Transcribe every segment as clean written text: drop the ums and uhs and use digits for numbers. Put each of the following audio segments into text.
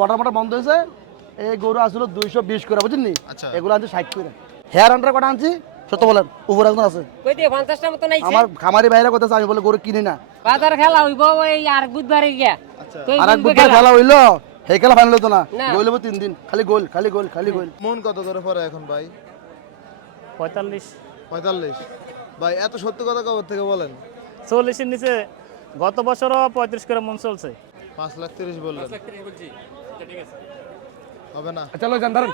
বড় বড় বন্ধ হয়েছে। এই গরু আসলে 220 করে বুঝছেন নি, এগুলো আনছি 60 করে। হেয়ার আন্ডার কটা আনছি সত্য বলেন, উপর একজন আছে কই দিয়ে 50টা মত নাইছে। আমার খামারি ভাইরা কথা আমি বলে গরু কিনি না। বাজার খেলা হইব এই আর বুধবারে গিয়া। আর এক বুধবার খেলা হইলো, সেই খেলা ফাইনাল হতো না, গোল হবো 3 দিন, খালি গোল খালি গোল খালি গোল। মন কত করে পড়ে এখন ভাই? 45 ভাই, এত সত্য কথা কবে থেকে বলেন? 40-এর নিচে গত বছরও 35 করে মন চলছে। 5,30,000 বললেন, হবে না? চলো যান ধরেন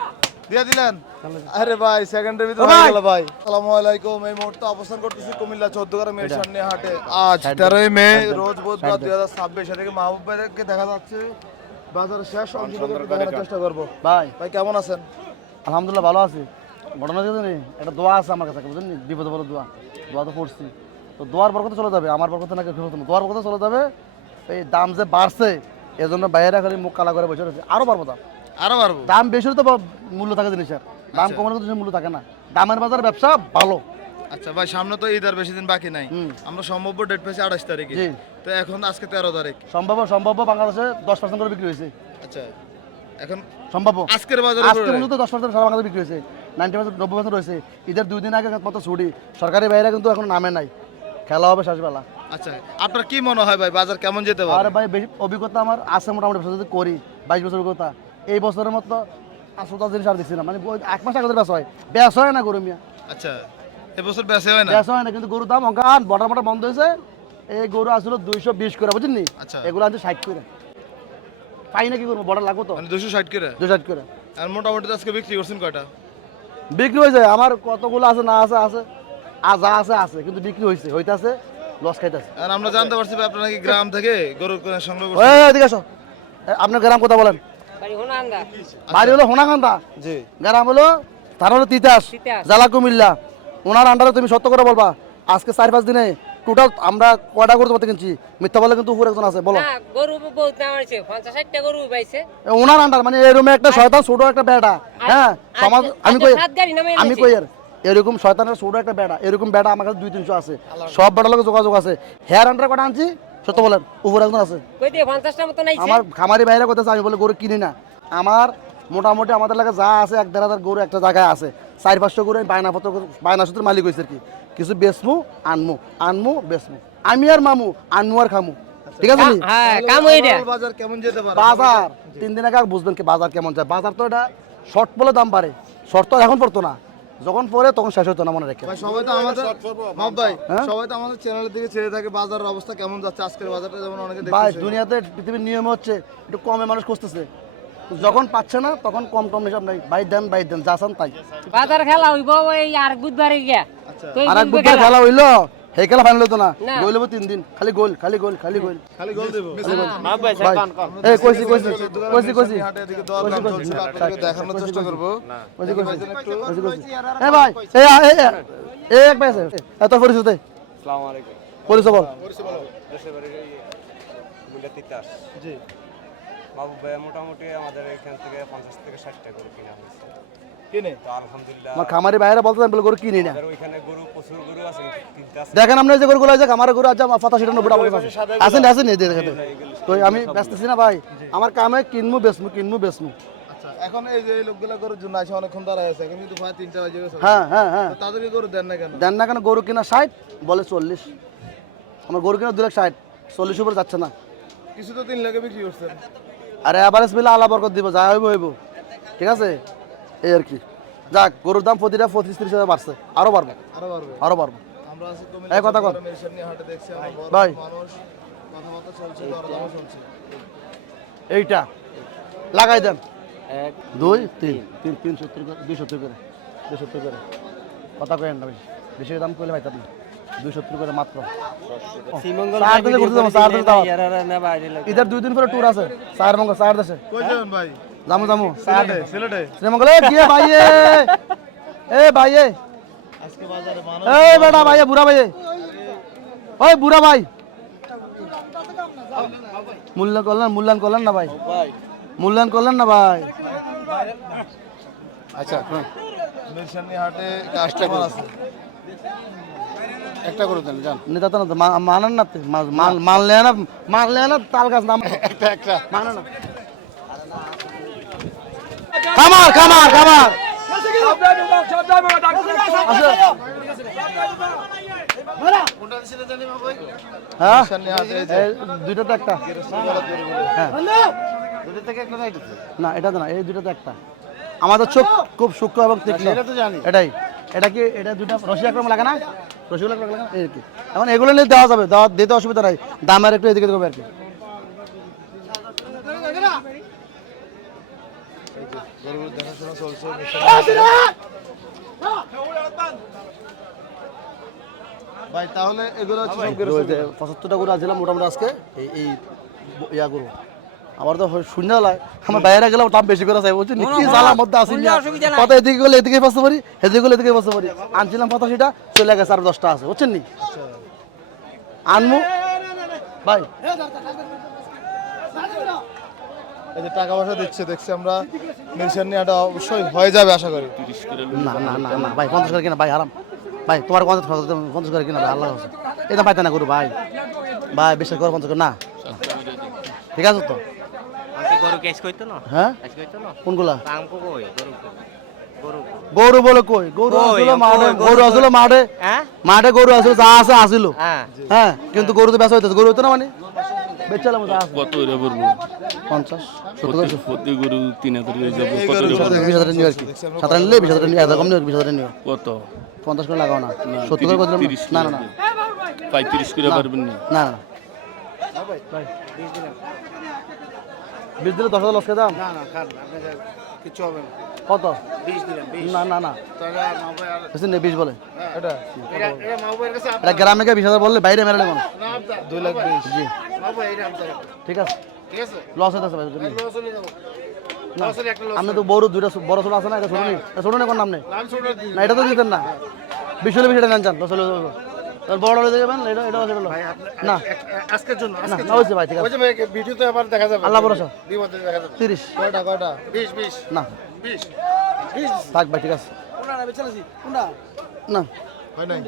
দিয়ে দিলেন। আরে ভাই সেকেন্ডের ভিতরে হয়ে গেল ভাই। আসসালামু আলাইকুম। এই মুহূর্তে অবস্থান করতেছি কুমিল্লা 14 মেশানি হাটে। আজ 13 মে রোজ বুধবার 2026 থেকে মাহবুব ভাইকে দেখা যাচ্ছে বাজার শেষ অংশটুকু দেখার চেষ্টা করব। ভাই ভাই কেমন আছেন? আলহামদুলিল্লাহ ভালো আছি। ঘটনা কি জানি, একটা দোয়া আছে আমার কাছে বুঝলেন, বিপদে বড় দোয়া, দোয়া তো পড়ছি, তো দোয়ার বরকতে চলে যাবে, আমার বরকতে নাকি দোয়ার বরকতে চলে যাবে। এই দাম যে বাড়ছে এজন্য বাইরে খালি মুখ কালা করে বসে রয়েছে, আরো পারবো দাম, আরো পারবো। দাম বেশি হলে তো মূল্য থাকে জিনিসের, দাম কমানোর কিন্তু মূল্য থাকে না। দামের বাজার ব্যবসা ভালো। আচ্ছা ভাই, সামনে তো ঈদ আর বেশি দিন বাকি নাই, আমরা সম্ভাব্য ডেট পেয়েছি 28 তারিখে, তো এখন আজকে 13 তারিখ, সম্ভাব্য বাংলাদেশে 10% করে বিক্রি হয়েছে। আচ্ছা এখন সম্ভাব্য আজকের বাজারে আজকে মূলত 10% সারা বাংলাদেশে বিক্রি হয়েছে, 90% 90% রয়েছে। ঈদের 2 দিন আগে মতো ছুটি, সরকারি বাইরে কিন্তু এখন নামে নাই, খেলা হবে শেষবেলা। আচ্ছা আপনার কি মনে হয় ভাই বাজার কেমন যেতে পারে? আরে ভাই বেশি অভিজ্ঞতা আমার আছে মোটামুটি, ব্যবসা যদি করি 22 বছর অভিজ্ঞতা, এই বছরের মতো 5-10 জিনিস আর দেখছি না, মানে 1 মাস আগে ব্যবসা হয়, ব্যবসা হয় না গরু মিয়া। আচ্ছা এবছর বেচা হয় না? ব্যবসা হয় না, কিন্তু গরুর দাম অঙ্কান বড় বন্ধ হয়েছে। এই গরু আসলে 220 করে বুঝছেন নি, এগুলো আনছে 60 করে। পাই না কি করবো, বড় লাগবো তো, মানে 260 করে 260 করে। আর মোটামুটি আজকে বিক্রি করছেন কয়টা? বিক্রি হয়েছে আমার কতগুলো আছে, না আছে আছে, যা আছে আছে, কিন্তু বিক্রি হইতাছে, লস খাইতেছে। আর আমরা জানতে পারছি ভাই আপনারা কি গ্রাম থেকে গরু সংগ্রহ ওই করছেন? এদিকে আসো, আপনার গ্রাম কথা বলেন। বাড়ি হোনান্দা। বাড়ি হলো হোনাকান্দা, জি। গ্রাম হলো তার হলো তিতাস, জেলা কুমিল্লা। ওনার আন্ডারে তুমি সত্য করে বলবা, আজকে 4-5 দিনে টোটাল আমরা কয়টা গরু তোমাকে কিনছি, মিথ্যা বলে কিন্তু উপরে একজন আছে, বলো। না গরু বহুত দাম আছে, 50-60টা গরু পাইছে ওনার আন্ডার, মানে এই রুমে একটা শয়তান ছোট একটা বেটা, হ্যাঁ সমাজ, আমি কই আর এরকম শয়তানের ছোট একটা বেটা, এরকম বেটা আমার কাছে 200-300 আছে, সব বেটার লোক যোগাযোগ আছে। হেয়ার আন্ডার কটা আনছি সত্য বলেন, উপরে একজন আছে। কই দিয়ে 50টা মত নাইছে। আমার খামারি বাইরে কথা আমি বলে গরু কিনি না, আমার মোটামুটি আমাদের এলাকায় যা আছে 1-1.5 গরু একটা জায়গায় আছে, 4-500 গরু আমি বায়না সূত্রের মালিক হয়েছে আর কি, কিছু বেচমু আনমু বেচমু, আমি আর মামু আনমু আর খামু, ঠিক আছে নি? হ্যাঁ কাম হইরা। বাজার কেমন যেতে পারে? বাজার 3 দিন আগে বুঝবেন কি বাজার কেমন যায়। বাজার তো এটা শর্ট বলে দাম বাড়ে, শর্ট তো এখন পড়তো না, যখন পরে তখন শেষ হতো না, মনে রেখে। ভাই সবাই তো আমাদের মাপ ভাই, সবাই তো আমাদের চ্যানেলের দিকে ছেড়ে থাকে, বাজারের অবস্থা কেমন যাচ্ছে আজকের বাজারটা, যেমন অনেকে ভাই দেখতেছে। দুনিয়াতে পৃথিবীর নিয়ম হচ্ছে একটু কমে মানুষ খুঁজতেছে, যখন পাচ্ছে না তখন কম হিসাব নাই, বাইর দেন যা চান তাই। বাজার খেলা হইব এই আর বুধবারে গিয়া। আর এক বুধবার খেলা হইলো, সেই খেলা ফাইনাল হতো না, গোল হবো 3 দিন, খালি গোল খালি গোল খালি গোল খালি গোল দেব। এই কইছি হাটে এদিকে দর দাম চলছে, আপনাদেরকে দেখানোর চেষ্টা করব। এ ভাই এই এক ভাই আছে, এত পরিচিত, আসসালামু আলাইকুম। পরিচয় বল। দেশের বাড়ি কুমিল্লা তিতাস। জি। মাহবুব ভাই মোটামুটি আমাদের এখান থেকে 50 থেকে 60 টাকা করে কিনা হয়েছে। কিনে তো আলহামদুলিল্লাহ আমার খামারি বাইরে বলতে বলে গরু কিনি না। আমাদের ওইখানে গরু প্রচুর গরু আছে, কিন্তু তিনটা আছে। দেখেন আপনি যে গরুগুলো আছে, আমার গরু আছে, আমার 87-90 টাকা আছে নি দেখেন, তো আমি ব্যস্তছি না ভাই, আমার কামে কিনমু বেচমু। আচ্ছা এখন এই যে লোকগুলা গরুর জন্য আছে অনেকক্ষণ দাঁড়ায় আছে, কিন্তু ভাই 3টা বাজে গেছে। হ্যাঁ তো তাদেরকে গরু দেন না কেন? দেন না কেন, গরু কিনা 60 বলে 40, আমার গরু কিনা 260, 40 উপরে যাচ্ছে না। কিছু তো 3 লাখে বিক্রি করছেন। আরে এভারেজ মিলে আল্লাহ বরকত দিব, যা হইব, ঠিক আছে, এই আর কি। যাক, গরুর দাম প্রতিটা 25-30 হাজার বাড়ছে, আরো বাড়বে। আমরা আছি এই কথা কর মেশানি হাটে, দেখছি আমরা বড় ভাই, মানুষ, কথাবার্তা চলছে, দরদাম চলছে। এইটা লাগাই দেন 1 2 3 370 করে, 270 করে কথা কইেন না, বেশি দাম কইলে ভাই আপনি 270 করে মাত্র। শ্রীমঙ্গল চার দিনে ঘুরতে যাবো, 4 দিন দাও, ঈদের 2 দিন পরে ট্যুর আছে, চার দেশে। কই যাবেন ভাই? যামু সিলেটে। শ্রীমঙ্গলে গিয়ে ভাইয়ে, এ ভাইয়ে আজকে বাজারে মানুষ, এই বেটা ভাইয়ে, বুড়া ভাইয়ে, ওই বুড়া ভাই, মূল্যায়ন করলেন না ভাই, মূল্যায়ন করলেন না ভাই। আচ্ছা মেশানি হাটে কাস্টমার আছে, একটা করে দেন জান, নেতা তো মানেন না, মানলে না তাল গাছ নাম একটা মানে না। খামার খামার খামার হ্যাঁ এই দুইটাতে একটা হ্যাঁ না এটা তো না এই দুইটাতে একটা আমাদের চোখ খুব সূক্ষ্ম এবং তীক্ষ্ণ এটাই এটা কি এটা দুইটা রশি একরকম লাগে না রসিগুলো একরকম লাগে না এই কি এখন এগুলো নিয়ে দেওয়া যাবে দেওয়া দিতে অসুবিধা নাই দামের একটু এদিকে দেবে আর কি গরুর দেখাশোনা চলছে ভাই তাহলে এগুলো হচ্ছে সব গরু ছবি। 75টা গরু আসছিলাম মোটামুটি আজকে এই ইয়া গরু আমার তো শূন্য লাগে আমার বাইরে গেলে দাম বেশি করে চাই বলছি কি জ্বালার মধ্যে আসি না কত এদিকে গেলে এদিকে বসতে পারি এদিকে গেলে এদিকে বসতে পারি আনছিলাম 85টা চলে গেছে আর 10টা আছে বুঝছেন নি আনমু ভাই এই যে টাকা পয়সা দিচ্ছে দেখছি আমরা মেনশন নিয়ে এটা অবশ্যই হয়ে যাবে আশা করি না না না না ভাই 50 করে কিনা ভাই হারাম ভাই তোমার 50 করে কিনা ভাই আল্লাহ আছে এটা পাইতে না গরু ভাই ভাই বিশ্বাস করো 50 করে না ঠিক আছে তো গরু কেস কইতো না হ্যাঁ কেস কইতো না কোনগুলা কাম কো কই গরু গরু গরু বলে কই গরু আসলে মাঠে গরু আসলে মাঠে হ্যাঁ মাঠে গরু আসলে যা আছে আসিল হ্যাঁ হ্যাঁ কিন্তু গরু তো বেচা হইতেছে গরু হইতো না মানে বেচালাম যা আছে কত এরা পড়বো 50 70 প্রতি গরু 3000 হয়ে যাবে এই কত গরু এরা পড়বো? 20,000 নিও আর কি 17 নিলে 20,000 নিও এরকম নিও 20,000 নিও কত 50 করে লাগাও না 70 করে কত 30 না না না 35 করে পারবেন না না না বিশ দিলে 10,000 লস খেয়ে দাম না না খান আপনাদের কিছু হবে না কত 20 দিলাম 20 না না না তাহলে মাহবুব আর বুঝছেন না 20 বলে এটা এটা মাহবুবের কাছে এটা গ্রামে গিয়ে 20,000 বললে বাইরে মেরে নেবেন 2 লাখ 20 জি মাহবুব এইটা আপনার ঠিক আছে ঠিক আছে লস হইতেছে ভাই বুঝলেন? লস চলে যাব না লসের একটা লস আপনি তো বড় দুইটা বড় ছোট আছে না এটা ছোট নেই এটা ছোট নেই কোন নাম নেই নাম শুনে দিন না এটা তো দিতেন না বিশলে বিশটা নেন চান দশ হলে বড় হলে দেবেন এটা এটা ছোট না আজকের জন্য না না হয়েছে ভাই ঠিক ওই আছে যে ভাই ভিডিওতে আবার দেখা যাবে আল্লাহ ভরসা বিপদে দেখা যাবে 30 কয়টা কয়টা 20 20 না 20 থাক ভাই ঠিক আছে না হয় নাই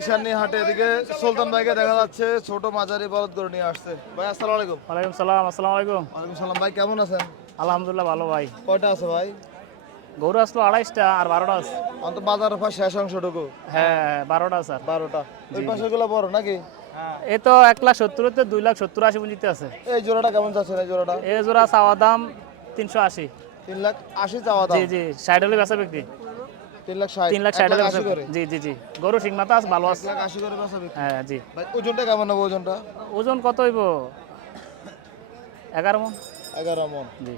ঈশানী হাটে এদিকে সুলতান ভাইকে দেখা যাচ্ছে ছোট মাঝারি বলদ গরু নিয়ে আসছে ভাই আসসালামু আলাইকুম ওয়ালাইকুম সালাম আসসালামু আলাইকুম ওয়ালাইকুম সালাম ভাই কেমন আছেন আলহামদুলিল্লাহ ভালো ভাই কয়টা আছে ভাই গরু আসলো 28টা আর 12টা আছে অন্ত বাজারের পাশে শেষ অংশটুকু হ্যাঁ 12টা স্যার 12টা ওই পাশে গুলো বড় নাকি এই তো 1,70,000 তে 2,70,80 পর্যন্ত আছে এই জোড়াটা কেমন চাচ্ছেন এই জোড়াটা এই জোড়া চাওয়া দাম 380 3,80,000 চাওয়া দাম জি জি সাইড হলে বেচা বিক্রি 3,60,000 3,60,000 হলে বেচা 1,80,000 করে জি জি জি গরু সিং মাথা আছে ভালো আছে 1,80,000 করে বেচা বিক্রি। হ্যাঁ জি ভাই ওজনটা কেমন হবে ওজনটা ওজন কত হইব 11 মণ 11 মণ জি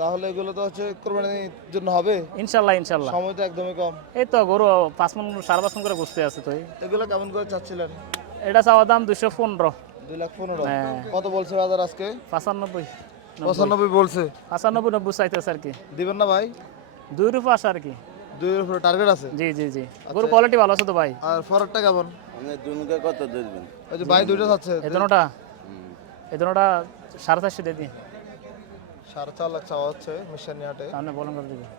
তাহলে এগুলো তো হচ্ছে কোরবানির জন্য হবে ইনশাল্লাহ ইনশাল্লাহ সময় তো একদমই কম এই তো গরু 5 মণ 5.5 মণ করে বসতে আছে তো এগুলো কেমন করে চাচ্ছিলেন এটা চাওয়া দাম 215 2,15,000 হ্যাঁ। কত বলছে বাজার আজকে 95 95 বলছে 95 90 চাইতেছে আর কি দিবেন না ভাই 2 রুপা আসে আর কি 2 এর উপরে টার্গেট আছে জি জি জি গরু কোয়ালিটি ভালো আছে তো ভাই আর ফরটা কেমন কত দেবেন ওই যে ভাই দুইটা আছে এই দুটোটা 450 দিয়ে দিন 4.5 লাখ চাওয়া হচ্ছে মিশানি হাটে সামনে বলুন করে দিবেন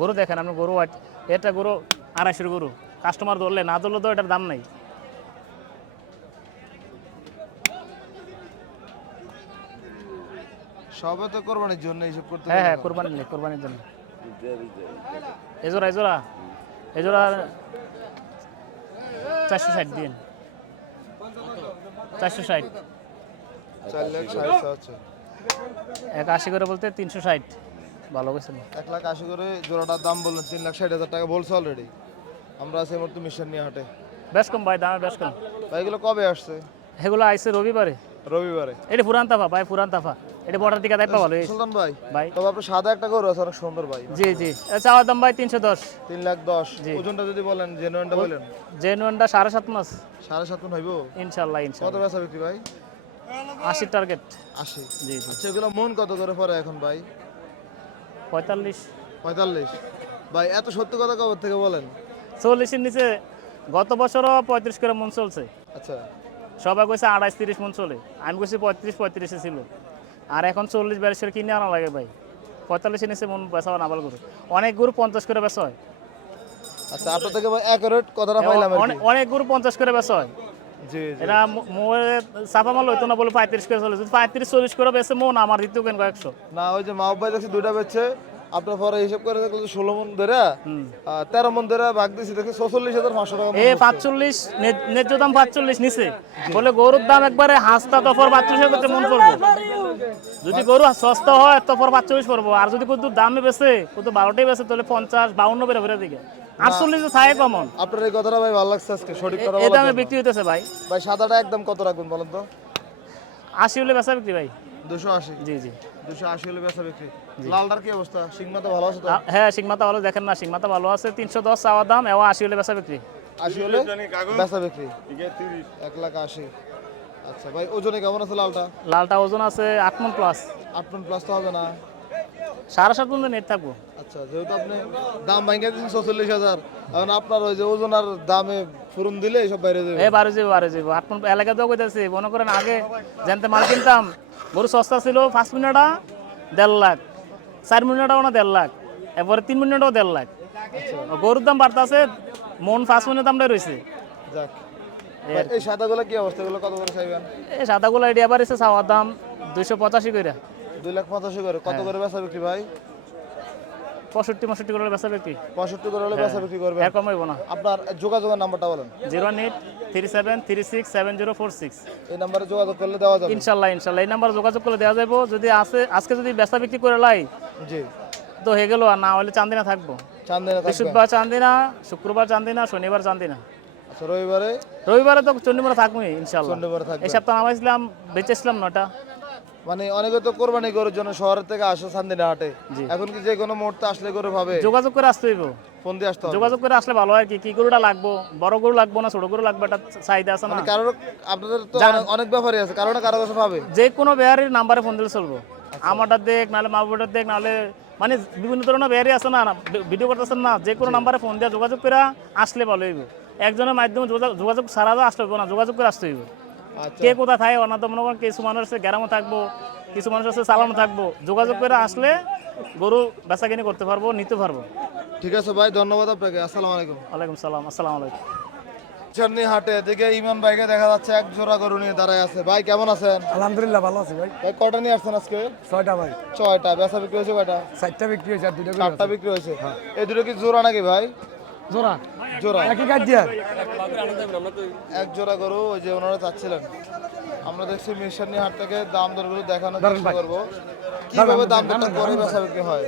গরু দেখেন আপনি গরু এটা গরু 250 গরু কাস্টমার ধরলে না ধরলে তো এটার দাম নাই সবে তো কোরবানির জন্য হিসাব করতে হ্যাঁ হ্যাঁ কোরবানির জন্য এজোড়া 460 দিন 460 4 লাখ 60 হচ্ছে 81 করে বলতে 360 ভালো গেছে 1,80,000 করে জোড়াটার দাম বললেন 3,60,000 টাকা বলছে অলরেডি আমরা আছি এই মুহূর্তে মিশন নিয়ে হাটে বেশ কম ভাই দামে বেশ কম ভাই এগুলো কবে আসছে এগুলো আইছে রবিবারে রবিবারে এটা পুরান তাফা ভাই পুরান তাফা এটা বর্ডার দিকে দেখতে ভালো সুলতান ভাই ভাই তবে আপনার সাদা একটা গরু আছে অনেক সুন্দর ভাই জি জি এটা চাওয়ার দাম ভাই 310 3,10,000 জি। ওজনটা যদি বলেন জেনুইনটা বলেন জেনুইনটা 7.5 মাস 7.5 মণ হইব ইনশাল্লাহ কত ইনশাল্লাহ বেচা বিক্রি ভাই 80 টার্গেট 80 জি জি আচ্ছা এগুলো মন কত করে পড়ে এখন ভাই 45 45 ভাই এত সত্য কথা কবে থেকে বলেন 40 এর নিচে গত বছরও 35 করে মন চলছে আচ্ছা সবাই কইছে 28-30 মন চলে আমি কইছি 35 এ ছিল আর এখন 40-42 এর কিনে আনা লাগে ভাই 45 এর নিচে মন বেচা না ভালো করে অনেক গরু 50 করে বেচা হয় আচ্ছা আপনার থেকে ভাই অ্যাকুরেট কথাটা পাইলাম আর কি। অনেক গরু 50 করে বেচা হয় জি জি এটা মোয়ে চাপা মাল হইতো না বলে 35 করে চলে যদি 35-40 করে বেছে মন আমার দিতেও কেন 100 না ওই যে মাহবুব ভাই দেখছি দুইটা বেচছে আপনার পরে হিসাব করে দেখলো যে 16 মন ধরে 13 মন ধরে ভাগ দিছি দেখি 44500 টাকা মন এ পড়ছে। 45 ন্যায্য দাম 45 নিচে বলে গরুর দাম একবারে হাঁসটা তো পর 32 করতে মন পড়বো যদি গরু সস্তা হয় তো পর 45 পড়বো আর যদি কত দামে বেচে কত 12টাই বেচে তাহলে 50 52 বেড়ে বেড়ে দিকে 48 থাকে কমন আপনার এই কথাটা ভাই ভালো লাগছে আজকে সঠিক কথা এই বলার দামে জন্য। বিক্রি হইতেছে ভাই ভাই সাদাটা একদম কত রাখবেন বলেন তো 80 হলে বেচা বিক্রি ভাই 280 জি জি 280 হলে বেচা বিক্রি লালটার কি অবস্থা সিংমা তো ভালো আছে তো হ্যাঁ সিংমাতা ভালো দেখেন না সিংমাতা ভালো আছে 310 চাওয়া দাম এবং 80 হলে বেচা বিক্রি 80 হলে বেচা বিক্রি 1,80,000 আচ্ছা ভাই ওজনে কেমন আছে লালটা লালটা ওজন আছে 8 মণ প্লাস 8 টন প্লাস তো হবে না 7.5 মণ নেট থাকবো আচ্ছা যেহেতু আপনি দাম ভাঙিয়ে দিচ্ছেন 44,000 এখন আপনার ওই যে ওজন আর দামে ফুরুন দিলে এসব বাইরে যাবে এই 12 যাবো 8 মণ এলাকা তো কইতাছি মনে করেন আগে জানতে মাল কিনতাম গরু সস্তা ছিল 5 মিনিটা 1.5 লাখ 4 মিনিটাও না 1.5 লাখ এরপরে 3 মিনিটাও 1.5 লাখ গরুর দাম বাড়তাছে মন 5 মিনিট দামটা রয়েছে যাক ভাই, এই সাদাগুলো কি অবস্থা এগুলো কত করে চাইবেন এই সাদাগুলো এটি আবার এসে চাওয়ার দাম 285 করে 2,85,000 করে কত করে বেচা বিক্রি ভাই 65 করে বেচা বিক্রি 65 করে হলে বেচা বিক্রি করবেন এর কম হইব না আপনার যোগাযোগের নাম্বারটা বলেন 09837367046 এই নাম্বারে যোগাযোগ করলে দেওয়া যাবে ইনশাল্লাহ এই নাম্বার যোগাযোগ করলে দেওয়া যাবো যদি আজকে যদি বেচা বিক্রি করে লাই জি তো হয়ে গেল আর না হলে চান্দিনা থাকবো চান্দিনা থাকবে বৃহস্পতিবার চান্দিনা শুক্রবার চান্দিনা শনিবার চান্দিনা আচ্ছা রবিবারে রবিবারে তো চন্ডিমারা থাকবো ইনশাল্লাহ চন্ডিমারে থাকবে। এই সপ্তাহ নামাইছিলাম বেঁচেছিলাম নটা মানে অনেকে তো কোরবানি গরুর জন্য শহরের থেকে আসে চান্দিনা হাটে এখন কি যে কোনো মুহূর্তে আসলে গরু পাবে যোগাযোগ করে আসতে হইব ফোন দিয়ে আসতে হবে যোগাযোগ করে আসলে ভালো হয় কি গরুটা লাগবো বড় গরু লাগবো না ছোট গরু লাগবে এটা চাহিদা আছে না মানে কারোর আপনাদের তো অনেক ব্যাপারই আছে কারো না কারো কাছে পাবে যে কোনো বেহারির নাম্বারে ফোন দিলে চলবো আমারটা দেখ নাহলে মাহবুবের দেখ নাহলে মানে বিভিন্ন ধরনের বেহারি আছে না ভিডিও করতেছেন না যে কোনো নাম্বারে ফোন দিয়ে যোগাযোগ করে আসলে ভালো হইব একজনের মাধ্যমে যোগাযোগ সারা আসতে হইব না যোগাযোগ করে আসতে হইব আচ্ছা কে কোথায় থাকে অন্য তো মনে করেন কিছু মানুষ আছে গ্রামে থাকবো কিছু মানুষ আছে চালানো থাকবো যোগাযোগ করে আসলে গরু বেচাকিনি করতে পারবো নিতে পারবো ঠিক আছে ভাই ধন্যবাদ আপনাকে আসসালামু আলাইকুম ওয়ালাইকুম সালাম আসসালামু আলাইকুম চন্নি হাটে এদিকে ইমান ভাইকে দেখা যাচ্ছে এক জোড়া গরু নিয়ে দাঁড়ায় আছে ভাই কেমন আছেন আলহামদুলিল্লাহ ভালো আছি ভাই ভাই কটা নিয়ে আসছেন আজকে 6টা ভাই 6টা বেচা বিক্রি হয়েছে কয়টা 4টা বিক্রি হয়েছে আর 2টা 4টা বিক্রি হয়েছে এই দুটো কি জোড়া নাকি ভাই জোড়া জোড়া একই কাজ দিয়া এক জোড়া গরু ওই যে ওনারা চাচ্ছিলেন আমরা দেখছি মিশন হাট থেকে দাম দরগুলো দেখানোর চেষ্টা করবো কিভাবে দাম দরটা করে বেচা বিক্রি হয়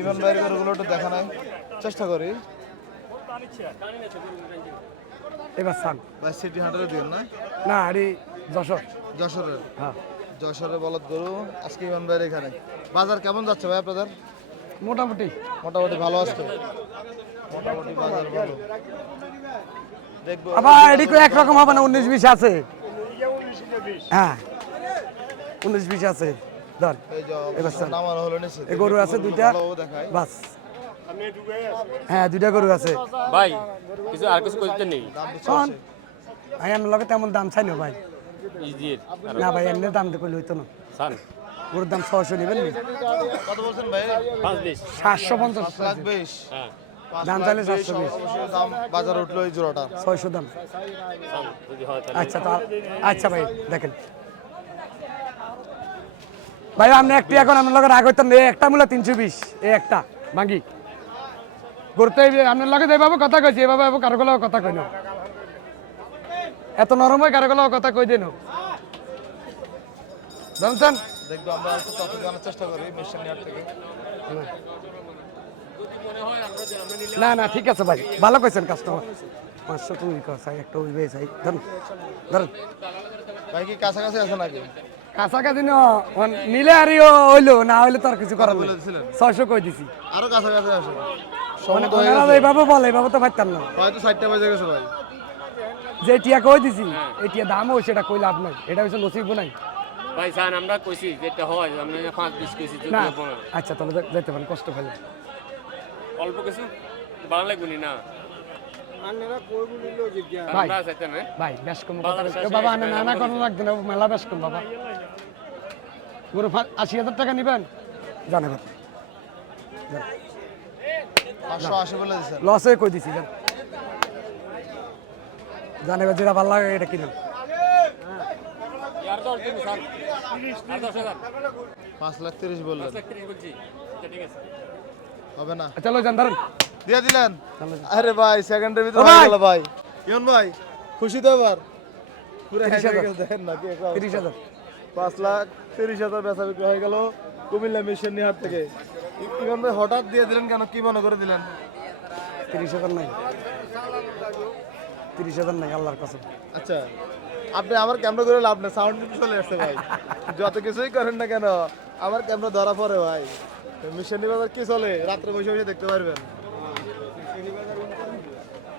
ইমান ভাইয়ের গরুগুলো একটু দেখানোর চেষ্টা করি এবার সান ভাই সিটি হাটের দিন না না আরে যশোর যশোরের হ্যাঁ যশোরের বলদ গরু আজকে ইমান ভাইয়ের এখানে বাজার কেমন যাচ্ছে ভাই আপনাদের মোটামুটি মোটামুটি ভালো আছে মোটামুটি বাজার ভালো দেখবো আবার এদিকে একরকম হবে না 19-20 আছে হ্যাঁ 19-20 আছে ধর এই যে এবার স্যার। নামানো হলো নিচে এই গরু আছে দুইটা ভালোভাবে দেখাই বাস হ্যাঁ 2টা গরু আছে ভাই কিছু আর কিছু করতে নেই দাম দিচ্ছে শোন ভাই আমার লগে তেমন দাম চাই না ভাই ইজির না ভাই এমনি দাম দেখলে হইতো না সান গরুর দাম 600 নেবেন নি কত বলছেন ভাই 750 লাখ 20 হ্যাঁ দাম চাইলে 720 অবশ্যই দাম বাজার উঠলো এই জোড়াটা 600 দাম যদি হয় আচ্ছা তো আচ্ছা ভাই দেখেন ভাই আপনি একটি এখন আপনার লগে রাগ হইতাম এই একটা মূল্য 320 এই একটা ভাঙ্গি করতে আপনার লগে যেভাবে কথা কইছি এভাবে কারো গলাও কথা কই না এত নরম হয় কারো গলাও কথা কই দেন জানছেন দেখবো আমরা একটু তত জানার চেষ্টা করি মিশন ইয়ার থেকে না না ঠিক আছে ভাই ভালো কইছেন কাস্টমার 500 তুমি কও চাই একটা উইবে চাই ধরুন ধরুন ভাই কি কাছাকাছি আছে নাকি কাছাকাছি নিলে আর হইলো না হইলে তো আর কিছু করার বলে নেই দিছিলেন 600 কই দিছি আরো কাছাকাছি আসে মানে সময় তো হয়ে ওনারা গেছে এইভাবে বলে এইভাবে তো পারতাম না হয়তো 60টা বাজে গেছে ভাই যে টিয়া কই দিছি এই টিয়া দামও সেটা কই লাভ নাই এটা হচ্ছে নসিব নাই ভাই সান আমরা কইছি যেটা হয় আমরা 5-20 কইছি যদি না হবে না। আচ্ছা তাহলে যেতে পারেন কষ্ট ফেলে অল্প কিছু ভালো লাগবে না ভাই আমরা চাইতে না ভাই বেশ কম কথা বলছে। এ বাবা না না কোনো লাগবে না মেলা বেশ কম বাবা গরু 80,000 টাকা নিবেন জানে কথা 580 বলে দিছেন লসে কই দিছি জান জানে যেটা ভালো লাগে এটা কিনেন। আর 10 দিন স্যার আর 10,000 5,30,000 বললেন 30 বলছি আচ্ছা ঠিক আছে হবে না চলো যান ধরেন। দিয়ে দিলেন। আরে ভাই সেকেন্ডের ভিতরে ও হয়ে ভাই! গেল ভাই। ইমন ভাই খুশি তো এবার পুরো 30,000 দেখেন না কি একটা অবস্থা। 30,000 5,30,000 বেচা বিক্রি হয়ে গেল কুমিল্লা মিশন নিহাট থেকে। ইমন ভাই হঠাৎ দিয়ে দিলেন কেন, কি মনে করে দিলেন? 30,000 নাই, 30,000 নাই আল্লাহর কসম। আচ্ছা আপনি আমার ক্যামেরা করে লাভ না, সাউন্ড কিন্তু চলে আসছে ভাই। যত কিছুই করেন না কেন আমার ক্যামেরা ধরা পড়ে ভাই। মিশন বাজার কি চলে রাত্রে বসে বসে দেখতে পারবেন।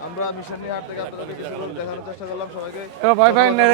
আমরা মিশন নিহাট থেকে আপনাদের কিছু দেখানোর চেষ্টা করলাম সবাইকে। ভয় পাই না।